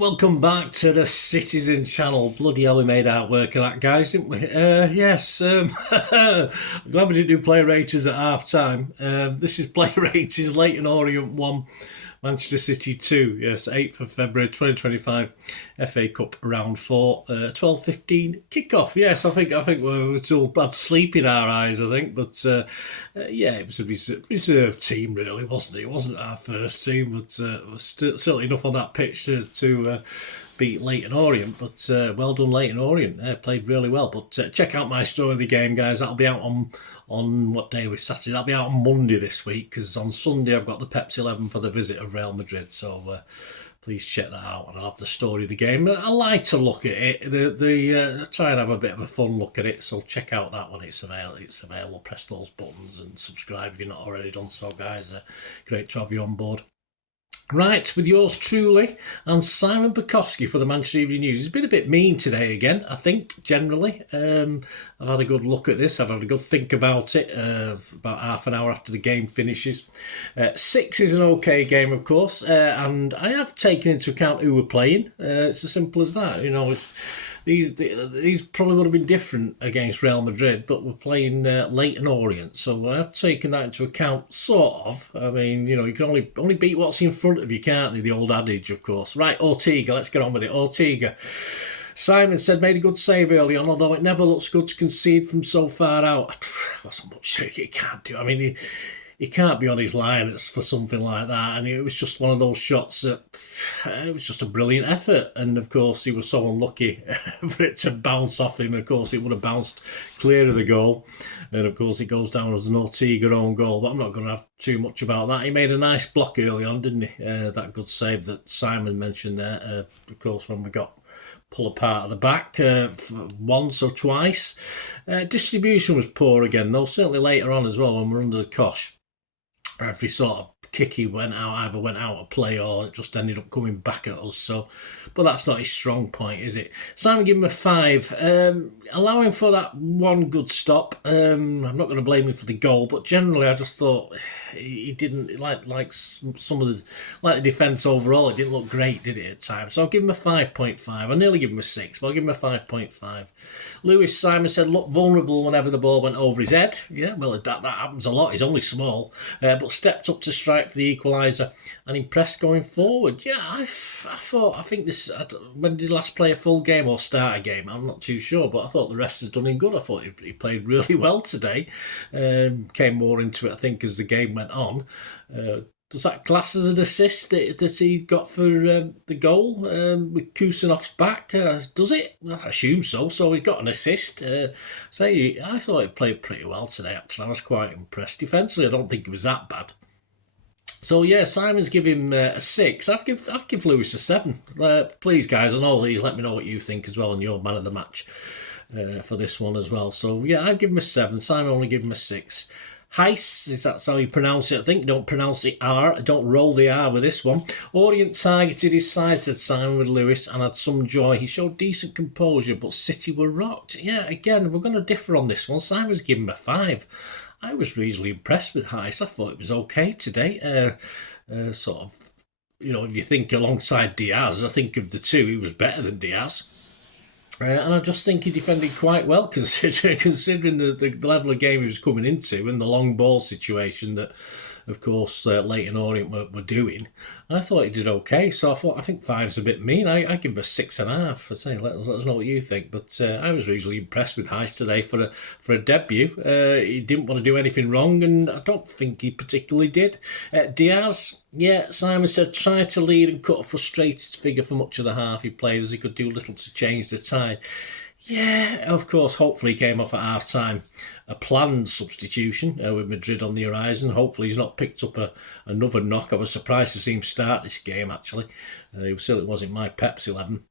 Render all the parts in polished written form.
welcome back to the Citizen channel. Bloody hell, we made out work of that, guys, didn't we? Yes, I'm glad we didn't do play ratings at half time. This is play ratings, Leyton Orient 1, Manchester City 2. Yes, 8th of February 2025, FA Cup round 4, 12:15 kickoff. Yes, I think we're still bad sleep in our eyes, I think, but yeah, it was a reserve team, really, wasn't it? It wasn't our first team, but was certainly enough on that pitch to beat Leyton Orient. But well done, Leyton Orient. Played really well. But check out my story of the game, guys. That'll be out on what day was Saturday? That'll be out on Monday this week, because on Sunday I've got the Pepsi 11 for the visit of Real Madrid. So please check that out, and I'll have the story of the game. A lighter look at it. Try and have a bit of a fun look at it. So check out that one. It's available. Press those buttons and subscribe if you're not already done so, guys. Great to have you on board. Right, with yours truly and Simon Bajkowski for the Manchester Evening News. It's been a bit mean today again, I think, generally. I've had a good look at this. I've had a good think about it about half an hour after the game finishes. 6 is an okay game, of course, and I have taken into account who we're playing. It's as simple as that. You know, these probably would have been different against Real Madrid, but we're playing Leyton Orient, so I've taken that into account, sort of. I mean, you know, you can only beat what's in front of you, can't you? The old adage, of course. Right, Ortega, let's get on with it. Ortega. Simon said, made a good save early on, although it never looks good to concede from so far out. Wasn't much he can't do. I mean, he can't be on his line for something like that, and it was just one of those shots that it was just a brilliant effort. And of course, he was so unlucky for it to bounce off him. Of course, it would have bounced clear of the goal, and of course, it goes down as an Ortega own goal. But I'm not going to have too much about that. He made a nice block early on, didn't he? That good save that Simon mentioned there. Of course, when we got pull apart at the back once or twice. Distribution was poor again, though. Certainly later on as well, when we're under the cosh. Every sort of kick he went out, either went out of play or it just ended up coming back at us. So, but that's not his strong point, is it? Simon give him a 5, allowing for that one good stop. I'm not going to blame him for the goal, but generally I just thought he didn't like some of the defence overall. It didn't look great, did it, at times? So I'll give him a 5.5. I nearly give him a 6, but I'll give him a 5.5. Lewis Simon said, looked vulnerable whenever the ball went over his head. Yeah, well, that happens a lot. He's only small, but stepped up to strike for the equaliser and impressed going forward. Yeah, I think this, when did he last play a full game or start a game? I'm not too sure, but I thought the rest has done him good. I thought he played really well today. Came more into it, I think, as the game went on. Does that class as an assist that he got for the goal with Kusanov's back? Does it? I assume so. So he's got an assist. I thought he played pretty well today, actually. I was quite impressed. Defensively, I don't think it was that bad. So yeah, Simon's give him a 6. I've give Lewis a 7. Please, guys, on all these, let me know what you think as well, and your man of the match for this one as well. So yeah, I'd give him a 7. Simon only give him a 6. Heiss, is that how you pronounce it? I think don't pronounce the R. Don't roll the R with this one. Orient targeted his side, said Simon with Lewis, and had some joy. He showed decent composure, but City were rocked. Yeah, again, we're going to differ on this one. Simon's given him a 5. I was reasonably impressed with Heiss. I thought it was okay today. Sort of, you know, if you think alongside Diaz, I think of the two, he was better than Diaz. And I just think he defended quite well, considering the level of game he was coming into and the long ball situation that, of course, Leyton Orient were doing. I thought he did okay, so I think 5's a bit mean. I give him a 6.5. I say, let us know what you think. But I was reasonably impressed with Heiss today for a debut. He didn't want to do anything wrong, and I don't think he particularly did. Diaz, yeah, Simon said, tried to lead and cut a frustrated figure for much of the half he played, as he could do little to change the tide. Yeah, of course, hopefully he came off at half-time. A planned substitution with Madrid on the horizon. Hopefully he's not picked up another knock. I was surprised to see him start this game, actually. He certainly wasn't my Pepsi 11.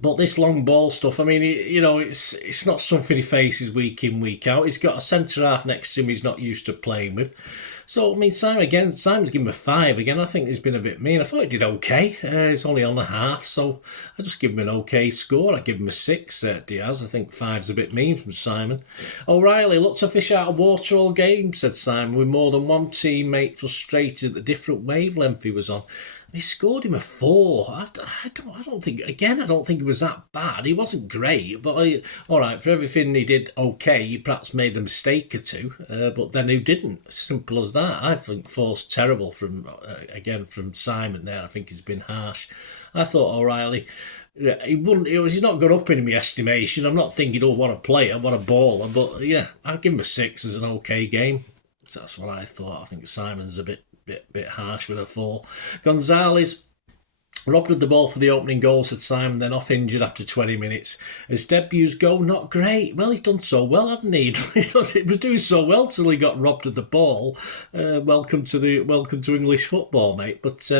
But this long ball stuff, I mean, it's not something he faces week in, week out. He's got a centre-half next to him he's not used to playing with. So, I mean, Simon's given him a 5 again. I think he's been a bit mean. I thought he did okay. It's only on the half, so I just give him an okay score. I give him a 6, Diaz. I think 5's a bit mean from Simon. O'Reilly, lots of fish out of water all game, said Simon, with more than one teammate frustrated at the different wavelength he was on. he scored him a 4. I don't think, again, I don't think it was that bad. He wasn't great, but all right, for everything he did okay, he perhaps made a mistake or two, but then who didn't? Simple as that. I think 4's terrible again, from Simon there. I think he's been harsh. I thought O'Reilly, he's not gone up in my estimation. I'm not thinking, oh, what a player, what a baller, but yeah, I'll give him a 6 as an okay game. So that's what I thought. I think Simon's a bit harsh with a 4. Gonzalez robbed of the ball for the opening goal, said Simon, then off injured after 20 minutes. His debuts go not great. Well, he's done so well, hadn't he? He was doing so well till he got robbed of the ball. Welcome to English football, mate. But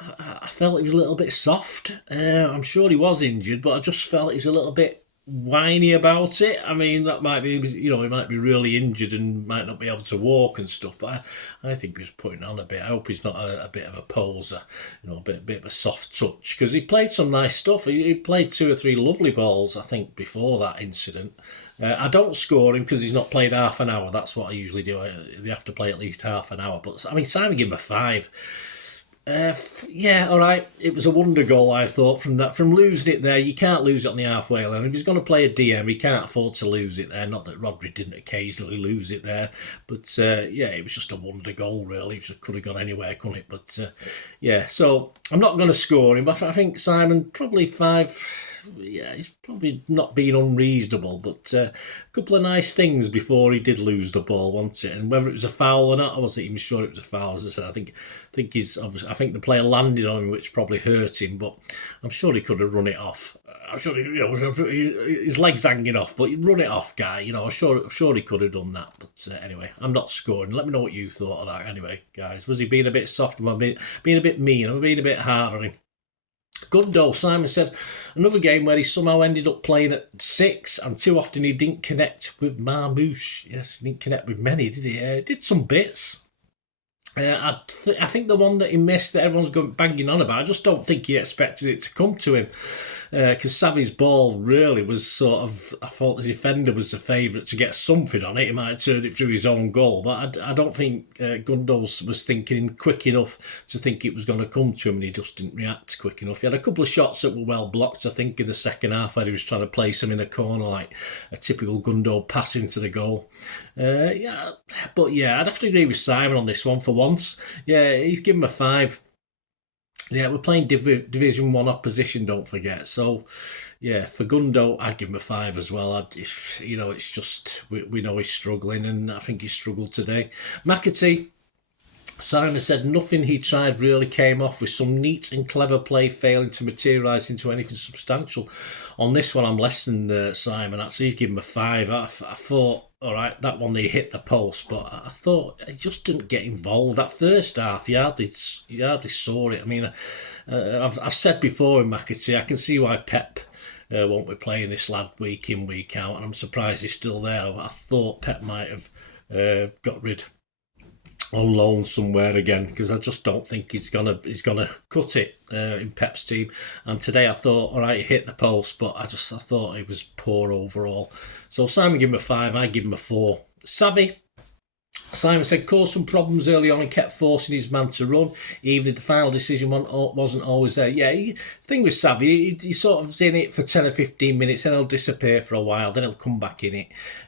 I felt he was a little bit soft. I'm sure he was injured, but I just felt he was a little bit whiny about it. I mean, that might be, he might be really injured and might not be able to walk and stuff, but I think he was putting on a bit. I hope he's not a bit of a poser, a bit of a soft touch, because he played some nice stuff. He played 2 or 3 lovely balls, I think, before that incident. I don't score him because he's not played half an hour. That's what I usually do. They have to play at least half an hour. But I mean, Simon gave him a 5. Yeah, all right. It was a wonder goal, I thought, from losing it there. You can't lose it on the halfway line. If he's going to play a DM, he can't afford to lose it there. Not that Rodri didn't occasionally lose it there, but yeah, it was just a wonder goal, really. It could have gone anywhere, couldn't it? But yeah, so I'm not going to score him. I think Simon probably 5. Yeah, he's probably not being unreasonable, but a couple of nice things before he did lose the ball, wasn't it? And whether it was a foul or not, I wasn't even sure it was a foul. As I said, I think the player landed on him, which probably hurt him, but I'm sure he could have run it off. I'm sure his legs hanging off, but he'd run it off, guy. I'm sure he could have done that. But anyway, I'm not scoring. Let me know what you thought of that. Anyway, guys, was he being a bit soft? Am I being a bit mean? Am I being a bit hard on him? Gundo, Simon said, another game where he somehow ended up playing at 6, and too often he didn't connect with Marmouche. Yes, he didn't connect with many, did he? Did some bits. I think the one that he missed that everyone's going banging on about, I just don't think he expected it to come to him. Because Savi's ball really was sort of, I thought the defender was the favourite to get something on it. He might have turned it through his own goal, but I don't think Gundos was thinking quick enough to think it was going to come to him, and he just didn't react quick enough. He had a couple of shots that were well blocked, I think, in the second half, where he was trying to place them in a corner, like a typical Gundo pass into the goal. Yeah, but yeah, I'd have to agree with Simon on this one for once. Yeah, he's given him a 5. Yeah, we're playing Division 1 opposition, don't forget. So, yeah, for Gundo, I'd give him a 5 as well. It's just, we know he's struggling, and I think he struggled today. McAtee, Simon said nothing he tried really came off, with some neat and clever play failing to materialise into anything substantial. On this one, I'm less than Simon. Actually, he's given him a 5. I thought, all right, that one, they hit the post, but I thought he just didn't get involved. That first half, he hardly saw it. I mean, I've said before in McAtee, I can see why Pep won't be playing this lad week in, week out, and I'm surprised he's still there. I thought Pep might have got rid on loan somewhere again, because I just don't think he's gonna cut it in Pep's team. And today I thought, all right, he hit the post, but I thought he was poor overall. So Simon gave him a 5, I give him a 4. Savvy, Simon said, caused some problems early on and kept forcing his man to run, even if the final decision wasn't always there. Yeah, the thing with Savvy, he sort of was in it for 10 or 15 minutes, then he'll disappear for a while, then he'll come back in it.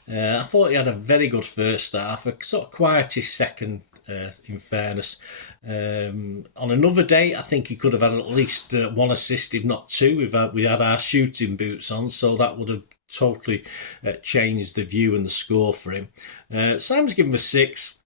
I thought he had a very good first half, a sort of quietest second, in fairness. On another day, I think he could have had at least 1 assist, if not 2. We had our shooting boots on, so that would have totally changed the view and the score for him. Simon's given him a 6.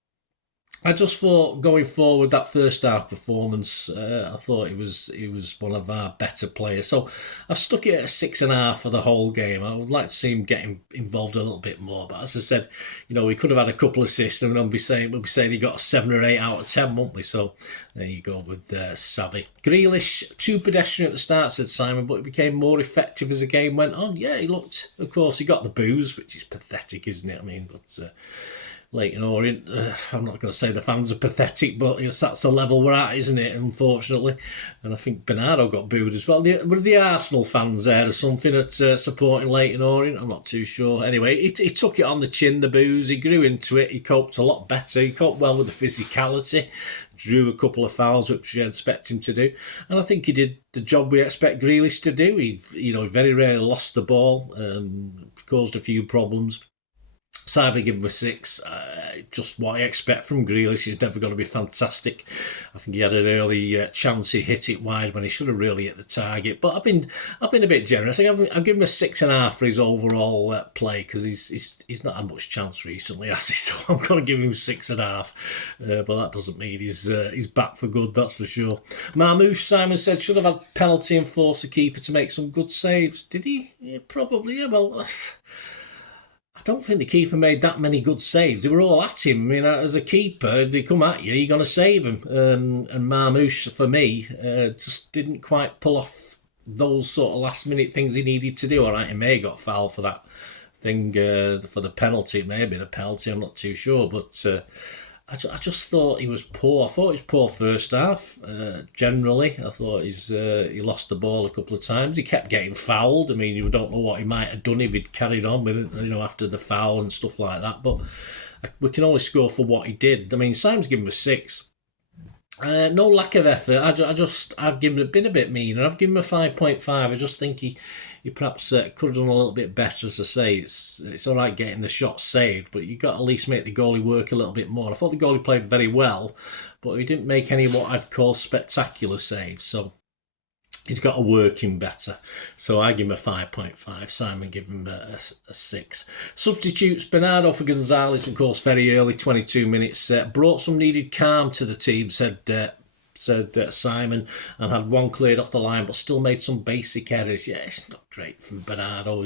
I just thought going forward, that first half performance, I thought he was one of our better players. So I've stuck it at a 6.5 for the whole game. I would like to see him getting involved a little bit more. But as I said, we could have had a couple of assists, and we'll be saying he got a 7 or 8 out of 10, won't we? So there you go with Savvy. Grealish, too pedestrian at the start, said Simon, but he became more effective as the game went on. Yeah, he looked. Of course, he got the boos, which is pathetic, isn't it? I mean, but. Leyton Orient, I'm not going to say the fans are pathetic, but yes, that's the level we're at, isn't it, unfortunately? And I think Bernardo got booed as well. Were the Arsenal fans there or something at supporting Leyton Orient? I'm not too sure. Anyway, he took it on the chin, the boos. He grew into it. He coped a lot better. He coped well with the physicality. Drew a couple of fouls, which we expect him to do. And I think he did the job we expect Grealish to do. He very rarely lost the ball, caused a few problems. Cyber give him a 6. Just what I expect from Grealish. He's never going to be fantastic. I think he had an early chance. He hit it wide when he should have really hit the target. But I've been a bit generous. I've given him a 6.5 for his overall play because he's not had much chance recently, has he? So I'm going to give him 6.5. But that doesn't mean he's back for good. That's for sure. Marmouche, Simon said, should have had penalty and forced the keeper to make some good saves. Did he? Yeah, probably. Yeah. Well. I don't think the keeper made that many good saves. They were all at him. I mean, as a keeper, if they come at you, you're going to save them. And Marmouche, for me, just didn't quite pull off those sort of last-minute things he needed to do. All right, he may have got fouled for that thing, for the penalty. It may have been a penalty, I'm not too sure. But I just thought he was poor. I thought he was poor first half, generally. I thought he lost the ball a couple of times. He kept getting fouled. I mean, you don't know what he might have done if he'd carried on with it, after the foul and stuff like that. But we can only score for what he did. I mean, Simon's given him a 6. No lack of effort. I've been a bit mean, and I've given him a 5.5. I just think he perhaps could have done a little bit better. As I say, it's all right getting the shot saved, but you got to at least make the goalie work a little bit more. I thought the goalie played very well, but he didn't make any what I'd call spectacular saves. So he's got to work him better. So I give him a 5.5. Simon give him a 6. Substitutes, Bernardo for Gonzalez, of course, very early, 22 minutes. Brought some needed calm to the team, said Simon, and had one cleared off the line, but still made some basic errors. Yeah, it's not great from Bernardo.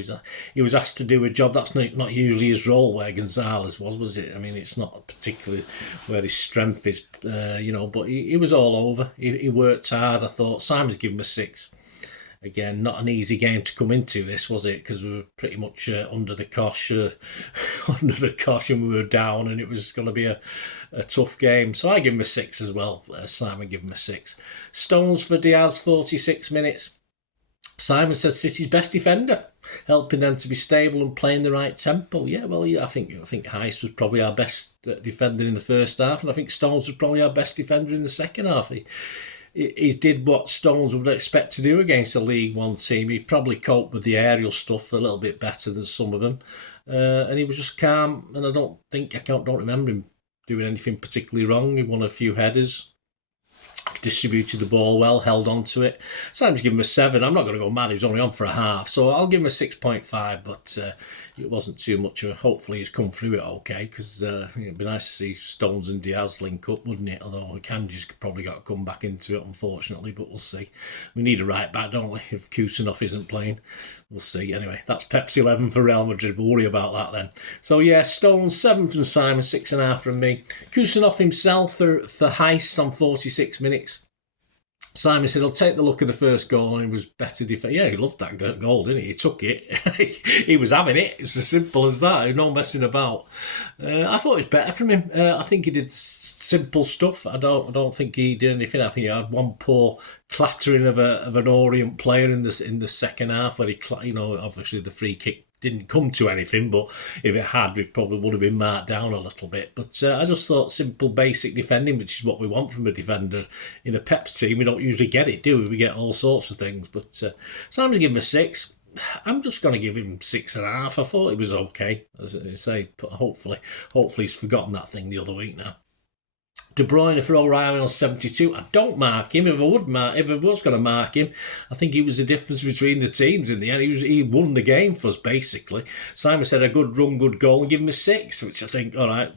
He was asked to do a job that's not usually his role, where Gonzalez was it? I mean, it's not particularly where his strength is, but he was all over. He worked hard, I thought. Simon's given him a 6. Again, not an easy game to come into, this, was it? Because we were pretty much under the cosh, and we were down, and it was going to be a tough game. So I give him a 6 as well. Simon give him a 6. Stones for Diaz, 46 minutes. Simon says City's best defender, helping them to be stable and playing the right tempo. Yeah, well, I think Heist was probably our best defender in the first half, and I think Stones was probably our best defender in the second half. He did what Stones would expect to do against a League One team. He probably coped with the aerial stuff a little bit better than some of them, and he was just calm. And I don't remember him doing anything particularly wrong. He won a few headers, distributed the ball well, held on to it. Simon's given him a 7. I'm not going to go mad. He was only on for a half, so I'll give him a 6.5. But it wasn't too much of a. Hopefully he's come through it okay, because it'd be nice to see Stones and Diaz link up, wouldn't it? Although Kanji's probably got to come back into it, unfortunately, but we'll see. We need a right back, don't we? If Kusanov isn't playing, we'll see. Anyway, that's Pep's 11 for Real Madrid. We'll worry about that then. So yeah, Stones 7 from Simon, 6.5 from me. Kusanov himself for Heist on 46 minutes. Simon said, I'll take the look of the first goal, and he was better defense. Yeah, he loved that goal, didn't he? He took it. He was having it. It's as simple as that. No messing about. I thought it was better from him. I think he did simple stuff. I don't think he did anything. I think he had one poor clattering of an Orient player in the second half, where he, obviously the free kick didn't come to anything, but if it had, we probably would have been marked down a little bit. But I just thought simple, basic defending, which is what we want from a defender. In a Pep's team, we don't usually get it, do we? We get all sorts of things. But Sam's given him a 6. I'm just going to give him 6.5. I thought it was okay, as I say. But hopefully he's forgotten that thing the other week now. De Bruyne for O'Reilly on 72. I don't mark him. If I was going to mark him, I think he was the difference between the teams in the end. He won the game for us, basically. Simon said a good run, good goal, and give him a 6, which I think, all right,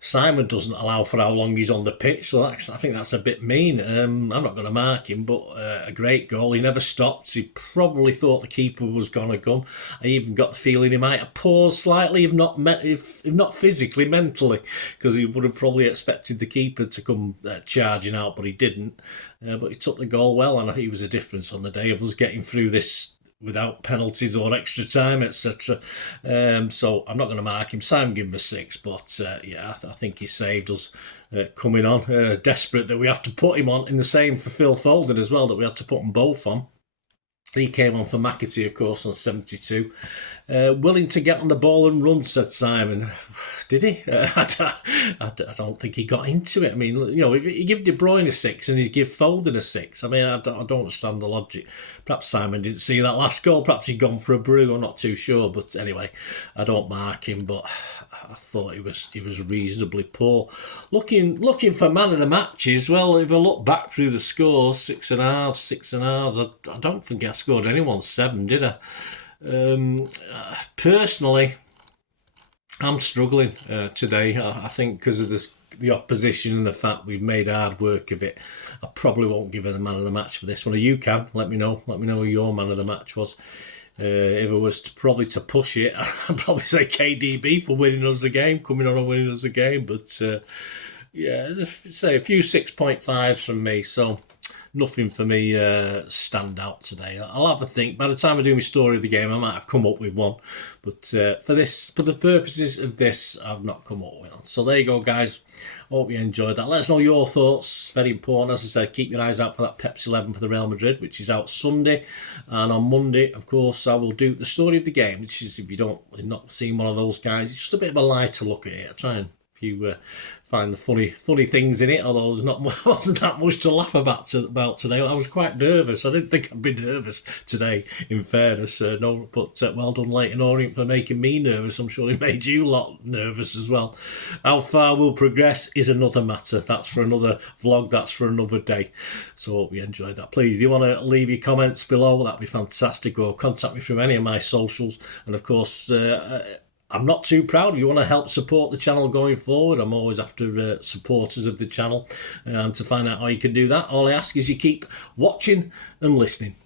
Simon doesn't allow for how long he's on the pitch, so I think that's a bit mean. I'm not going to mark him, but a great goal. He never stopped. He probably thought the keeper was going to come. I even got the feeling he might have paused slightly, if not physically, mentally, because he would have probably expected the keeper to come charging out, but he didn't. But he took the goal well, and I think he was a difference on the day of us getting through this without penalties or extra time, etc. So I'm not going to mark him. Simon give him a 6, but yeah, I think he saved us coming on. Desperate that we have to put him on, in the same for Phil Foden as well, that we had to put them both on. He came on for McAtee, of course, on 72. Willing to get on the ball and run, said Simon. Did he? I don't think he got into it. I mean, you know, he give De Bruyne a 6 and he give Foden a 6. I mean, I don't understand the logic. Perhaps Simon didn't see that last goal. Perhaps he'd gone for a brew. I'm not too sure. But anyway, I don't mark him. But I thought he was reasonably poor. Looking for man of the matches. Well, if I look back through the scores, 6.5, 6.5. I don't think I scored anyone 7, did I? Personally, I'm struggling today. I think because of the opposition and the fact we've made hard work of it. I probably won't give her the man of the match for this one. You can let me know. Let me know who your man of the match was. If it was to push it, I'd probably say KDB for winning us the game, coming on and winning us the game. But yeah, say a few 6.5s from me. So nothing for me stand out today. I'll have a think. By the time I do my story of the game, I might have come up with one. But for the purposes of this, I've not come up with one. So there you go, guys. Hope you enjoyed that. Let us know your thoughts. Very important. As I said, keep your eyes out for that Pepsi 11 for the Real Madrid, which is out Sunday. And on Monday, of course, I will do the story of the game, which is, if you've not seen one of those guys, it's just a bit of a lighter look at it. I try and if you find the funny things in it, although wasn't that much to laugh about today. I was quite nervous. I didn't think I'd be nervous today, in fairness. No, but well done, Leyton Orient, for making me nervous. I'm sure it made you a lot nervous as well. How far we'll progress is another matter. That's for another vlog. That's for another day. So hope you enjoyed that. Please, if you want to leave your comments below, that'd be fantastic. Or contact me through any of my socials. And of course, I'm not too proud. If you want to help support the channel going forward, I'm always after supporters of the channel. And to find out how you can do that, all I ask is you keep watching and listening.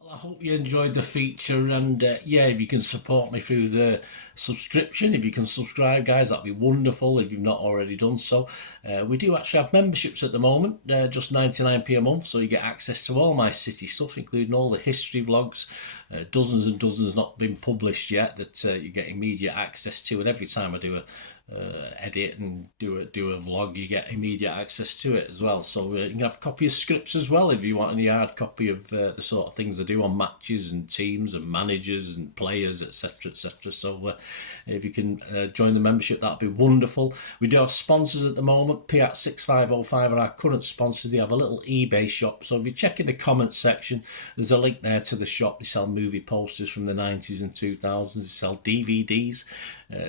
Well, I hope you enjoyed the feature, and yeah, if you can support me through the subscription, if you can subscribe, guys, that'd be wonderful if you've not already done so. We do actually have memberships at the moment, just 99p a month, so you get access to all my City stuff, including all the history vlogs, dozens and dozens not been published yet that you get immediate access to, and every time I do a edit and do a vlog, you get immediate access to it as well. So you can have a copy of scripts as well if you want any hard copy of the sort of things I do on matches and teams and managers and players, etc, etc. So if you can join the membership, that'd be wonderful. We do have sponsors at the moment. Kippax 6505 are our current sponsor. They have a little eBay shop, so if you check in the comments section, there's a link there to the shop. They sell movie posters from the 90s and 2000s. They sell DVDs,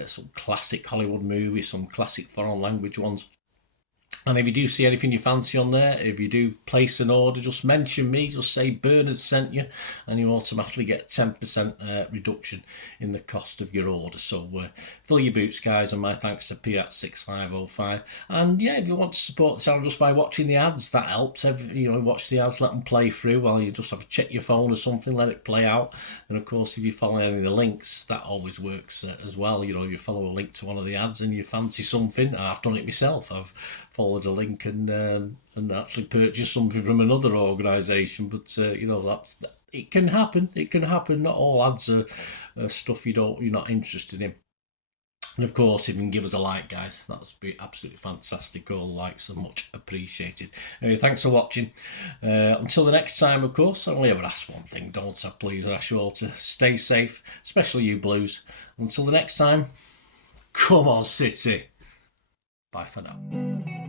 some classic Hollywood movies, some classic foreign language ones. And if you do see anything you fancy on there, if you do place an order, just mention me, just say Bernard sent you, and you automatically get 10% reduction in the cost of your order. So fill your boots, guys, and my thanks to Kippax 6505. And yeah, if you want to support the channel just by watching the ads, that helps. Watch the ads, let them play through while you just have to check your phone or something, let it play out. And of course, if you follow any of the links, that always works as well. You know, you follow a link to one of the ads and you fancy something. I've done it myself. I've followed a link and actually purchased something from another organisation. But it can happen. It can happen. Not all ads are stuff you're not interested in. And of course, if you can give us a like, guys, that would be absolutely fantastic. All the likes are much appreciated. Anyway, thanks for watching. Until the next time, of course, I only ever ask one thing, don't I? Please, I ask you all to stay safe, especially you Blues. Until the next time, come on, City. Bye for now.